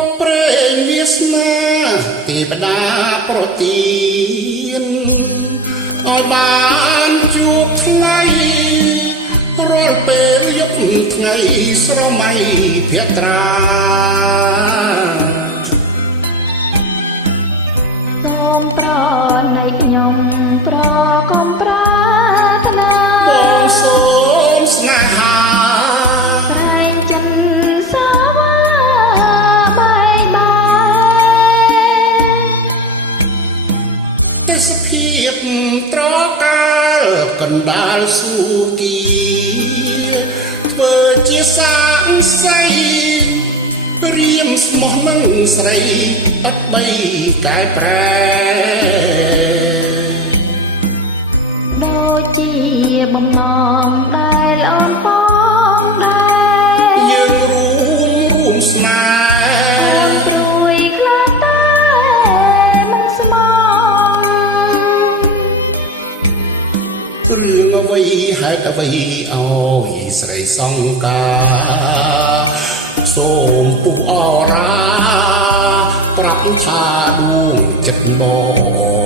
บព្រេងវាសនាទេវតាប្រទានឲ្យបានជួបថ្ងៃរាល់ពេលយប់ថ្ងៃស្រមៃភត្រាសូមប្រណៃខ្ញុំប្រកំប្រាថ្នាបងសូមស្នេហាក្រែងចិនសាវាបាយទេសភាពត្រកាលកណ្ដាលសួគ៌ធ្វើជាសាងសីរៀមស្មោះនឹងស្រីឥតបីកែប្រែដូចជាបំណងដែលអូនបងដែរយើងរួមស្នេហ៍អូនព្រួយខ្លាចតែមិនស្មងរឿងអ្វីហេតុអ្វីអើយស្រីសង្ការសូមពុះអរាប្រាប់ថាដួងចិត្តប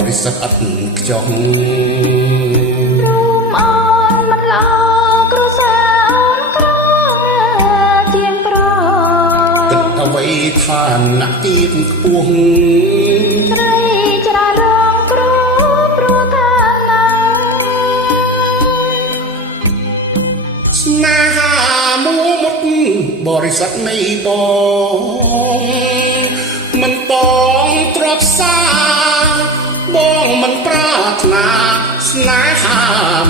រិសុទ្ធឥតខ្ចោះរូមអូនមិនល្អគ្រួសារអូនក្រជាងប្រគិតអ្វីឋានៈទៀតខ្ពស់ស្រីច្រារងគ្រូព្រោះថាណាស្នេហាមួមុតបរិសុទ្ធនៃបងមិនបងទ្រព្យសារបងមិនប្រាថ្នាស្នេហា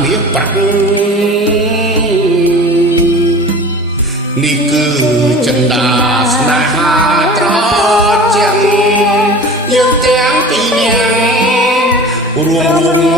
មានប្រាក់នេះគឺចិន្តាស្នេហាត្រជាក់យើងទាំងពីរនាក់រួម